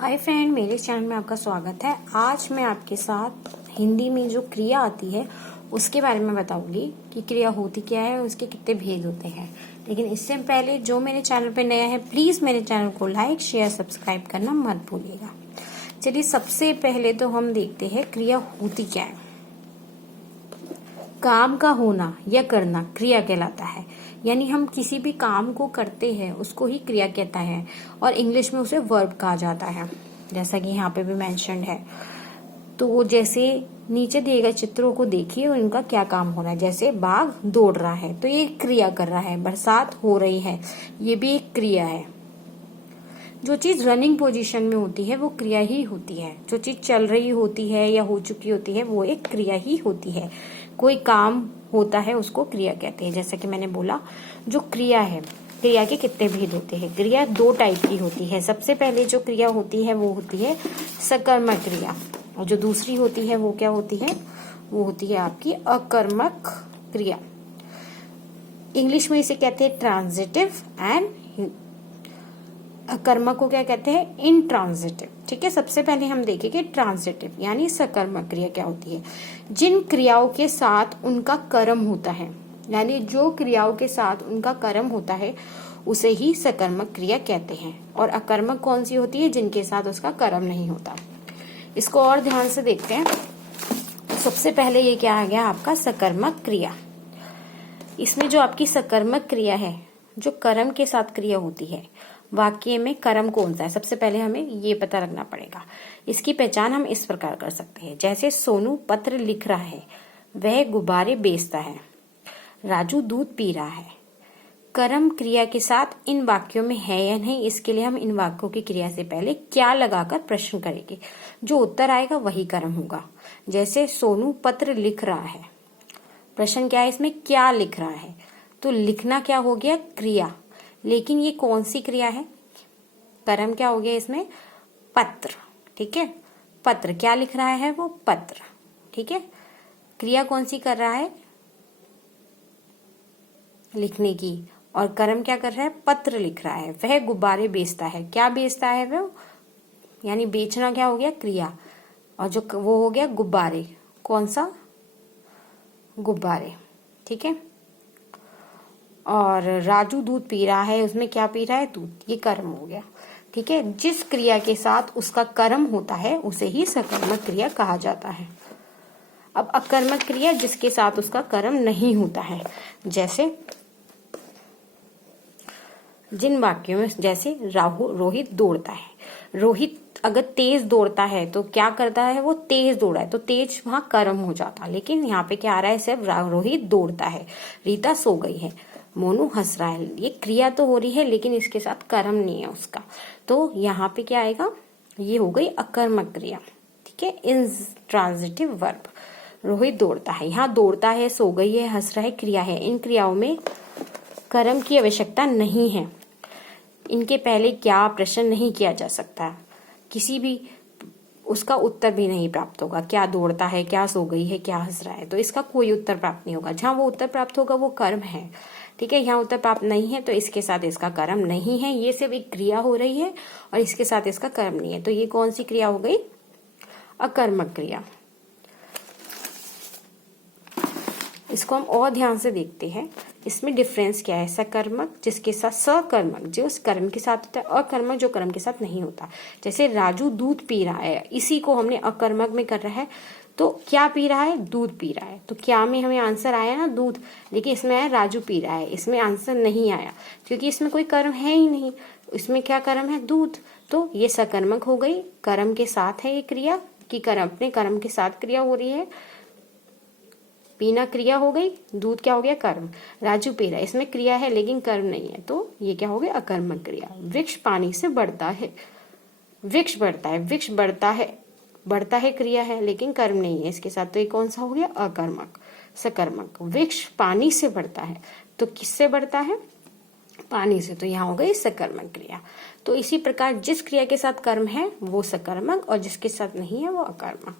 Hi friend, मेरे channel में आपका स्वागत है। आज मैं आपके साथ हिंदी में जो क्रिया आती है उसके बारे में बताऊंगी कि क्रिया होती क्या है और उसके कितने भेद होते हैं। लेकिन इससे पहले जो मेरे चैनल पे नया है, प्लीज मेरे चैनल को लाइक शेयर सब्सक्राइब करना मत भूलिएगा। चलिए, सबसे पहले तो हम देखते हैं क्रिया होती क्या है। काम का होना या करना क्रिया कहलाता है। यानी हम किसी भी काम को करते हैं उसको ही क्रिया कहता है और इंग्लिश में उसे वर्ब कहा जाता है, जैसा कि यहाँ पे भी मेंशन्ड है। तो जैसे नीचे दिए गए चित्रों को देखिए और इनका क्या काम हो रहा है। जैसे बाघ दौड़ रहा है तो ये क्रिया कर रहा है। बरसात हो रही है, ये भी एक क्रिया है। जो चीज रनिंग पोजीशन में होती है वो क्रिया ही होती है। जो चीज चल रही होती है या हो चुकी होती है वो एक क्रिया ही होती है। कोई काम होता है उसको क्रिया कहते हैं। जैसा कि मैंने बोला, जो क्रिया है, क्रिया के कितने भेद होते हैं। क्रिया दो टाइप की होती है। सबसे पहले जो क्रिया होती है वो होती है सकर्मक क्रिया, और जो दूसरी होती है वो क्या होती है, वो होती है आपकी अकर्मक क्रिया। इंग्लिश में इसे कहते हैं ट्रांजिटिव एंड अकर्मक को क्या कहते हैं, इंट्रांजिटिव। ठीक है, सबसे पहले हम देखेंगे ट्रांजिटिव यानी सकर्मक क्रिया क्या होती है। जिन क्रियाओं के साथ उनका कर्म होता है, यानी जो क्रियाओं के साथ उनका कर्म होता है उसे ही सकर्मक क्रिया कहते हैं। और अकर्मक कौन सी होती है, जिनके साथ उसका कर्म नहीं होता। इसको और ध्यान से देखते हैं। सबसे पहले ये क्या आ गया आपका सकर्मक क्रिया। इसमें जो आपकी सकर्मक क्रिया है, जो कर्म के साथ क्रिया होती है, वाक्य में कर्म कौन सा है, सबसे पहले हमें ये पता रखना पड़ेगा। इसकी पहचान हम इस प्रकार कर सकते हैं। जैसे सोनू पत्र लिख रहा है, वह गुब्बारे बेचता है, राजू दूध पी रहा है। कर्म क्रिया के साथ इन वाक्यों में है या नहीं, इसके लिए हम इन वाक्यों की क्रिया से पहले क्या लगाकर प्रश्न करेंगे। जो उत्तर आएगा वही कर्म होगा। जैसे सोनू पत्र लिख रहा है, प्रश्न क्या है, इसमें क्या लिख रहा है, तो लिखना क्या हो गया, क्रिया। लेकिन ये कौन सी क्रिया है, कर्म क्या हो गया इसमें, पत्र। ठीक है, पत्र क्या लिख रहा है, वो पत्र। ठीक है, क्रिया कौन सी कर रहा है, लिखने की, और कर्म क्या कर रहा है, पत्र लिख रहा है। वह गुब्बारे बेचता है, क्या बेचता है वो, यानी बेचना क्या हो गया, क्रिया। और जो वो हो गया गुब्बारे, कौन सा, गुब्बारे। ठीक है, और राजू दूध पी रहा है, उसमें क्या पी रहा है, दूध, ये कर्म हो गया। ठीक है, जिस क्रिया के साथ उसका कर्म होता है उसे ही सकर्मक क्रिया कहा जाता है। अब अकर्मक क्रिया, जिसके साथ उसका कर्म नहीं होता है। जैसे जिन वाक्यों में, जैसे रोहित दौड़ता है, रोहित अगर तेज दौड़ता है तो क्या करता है, वो तेज दौड़ा है तो तेज वहां कर्म हो जाता। लेकिन यहाँ पे क्या आ रहा है, सिर्फ रोहित दौड़ता है। रीता सो गई है, मोनू हंस रहा है। ये क्रिया तो हो रही है लेकिन इसके साथ कर्म नहीं है उसका, तो यहाँ पे क्या आएगा, ये हो गई अकर्मक क्रिया। ठीक है, इंट्रांजिटिव वर्ब। रोहित दौड़ता है, यहाँ दौड़ता है, सो गई है, हंस रहा है, क्रिया है। इन क्रियाओं में कर्म की आवश्यकता नहीं है। इनके पहले क्या प्रश्न नहीं किया जा सकता, किसी भी उसका उत्तर भी नहीं प्राप्त होगा। क्या दौड़ता है, क्या सो गई है, क्या हंस रहा है, तो इसका कोई उत्तर प्राप्त नहीं होगा। जहां वो उत्तर प्राप्त होगा वो कर्म है। ठीक है, यहाँ उत्तर प्राप्त नहीं है तो इसके साथ इसका कर्म नहीं है। ये सिर्फ एक क्रिया हो रही है और इसके साथ इसका कर्म नहीं है, तो ये कौन सी क्रिया हो गई, अकर्मक क्रिया। इसको हम और ध्यान से देखते हैं। इसमें डिफरेंस क्या है, सकर्मक जिसके साथ, सकर्मक जो उस कर्म के साथ होता है, अकर्मक जो कर्म के साथ नहीं होता। जैसे राजू दूध पी रहा है, इसी को हमने अकर्मक में कर रहा है, तो क्या पी रहा है, दूध पी रहा है। तो क्या में हमें आंसर आया ना दूध, लेकिन इसमें आया राजू पी रहा है, इसमें आंसर नहीं आया क्योंकि इसमें कोई कर्म है ही नहीं। इसमें क्या कर्म है, दूध, तो ये सकर्मक हो गई। कर्म के साथ है ये क्रिया, कि कर्म अपने कर्म के साथ क्रिया हो रही है। पीना क्रिया हो गई, दूध क्या हो गया, कर्म। राजू पी रहा है, इसमें क्रिया है लेकिन कर्म नहीं है, तो ये क्या हो गया, अकर्मक क्रिया। वृक्ष पानी से बढ़ता है, वृक्ष बढ़ता है, वृक्ष बढ़ता है, बढ़ता है क्रिया है लेकिन कर्म नहीं है इसके साथ, तो ये कौन सा हो गया, अकर्मक, सकर्मक। वृक्ष पानी से बढ़ता है, तो किससे बढ़ता है, पानी से, तो यहाँ हो गई सकर्मक क्रिया। तो इसी प्रकार जिस क्रिया के साथ कर्म है वो सकर्मक और जिसके साथ नहीं है वो अकर्मक।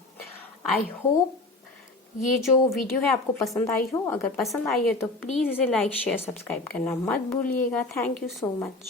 आई होप ये जो वीडियो है आपको पसंद आई हो। अगर पसंद आई है तो प्लीज इसे लाइक शेयर सब्सक्राइब करना मत भूलिएगा। Thank you so much.